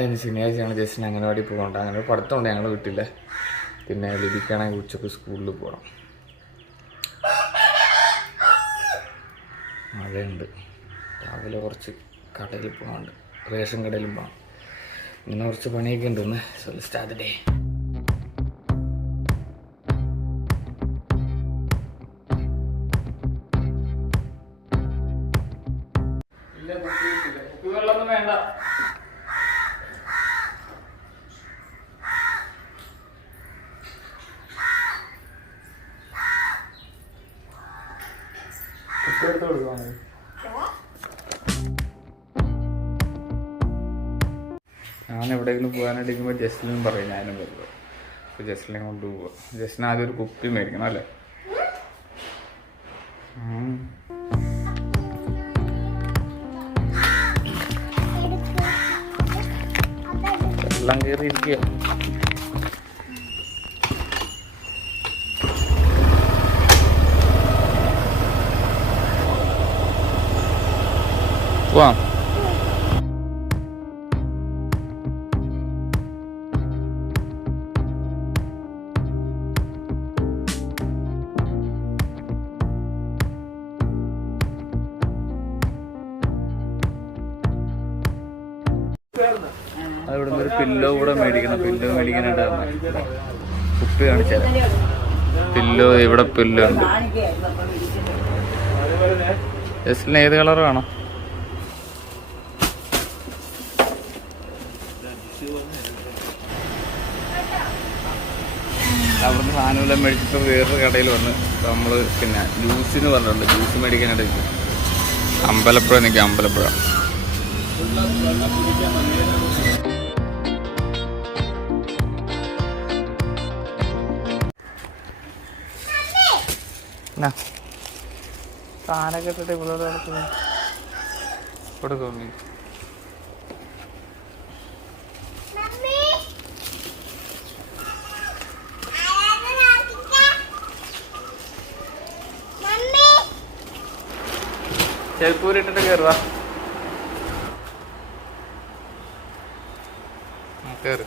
അതിന് ശനിയാഴ്ചയാണ് ജസ്റ്റിന് അംഗനവാടി പോകണ്ട. അങ്ങനെ പഠിത്തമുണ്ട് ഞങ്ങൾ വീട്ടിൽ. പിന്നെ ലിപിക്കാണെങ്കിൽ ഉച്ചക്ക് സ്കൂളിൽ പോകണം. മഴയുണ്ട്. രാവിലെ കുറച്ച് കടയിൽ പോകാനുണ്ട്, റേഷൻ കടയിലും പോകണം. ഇങ്ങനെ കുറച്ച് പണിയൊക്കെ ഉണ്ടെന്ന്. So start day. വെള്ളമൊന്നും വേണ്ട. എടുത്ത് കൊടുക്കുവാണ്. ഞാൻ എവിടെയെങ്കിലും പോകാനായിട്ടിരിക്കുമ്പോൾ ജസ്റ്റിനും പറയും ഞാനും വരുമ്പോൾ. അപ്പോൾ ജസ്റ്റിനെ കൊണ്ടുപോവുക. ജസ്റ്റിന് ആദ്യം ഒരു കുപ്പി മേടിക്കണം അല്ലേ? വെള്ളം കയറി ഇരിക്കുക. പോവാം. അതിവിടെ നിന്ന് ഒരു പില്ലോ കൂടെ മേടിക്കണം. പില്ലോ മേടിക്കാനായിട്ട് കുപ്പി കാണിച്ചാൽ പില്ലോ. ഇവിടെ പില്ലോ ഉണ്ട്. ജസ്റ്റിന് ഏത് കളർ വേണം? അവിടുന്ന് സാധനമെല്ലാം മേടിച്ചിട്ട് വേറൊരു കടയിൽ വന്ന് നമ്മൾ പിന്നെ ജ്യൂസിന് പറഞ്ഞിട്ടുണ്ട്. ജ്യൂസ് മേടിക്കാനായിട്ട് അമ്പലപ്പുഴ നിൽക്കുക. അമ്പലപ്പുഴ സാധനമൊക്കെ ഇട്ടിട്ട് ഇവിടെ കൊടുക്കും. ചെരുപ്പൂരിട്ടിട്ട് കയറുക. കയറ്.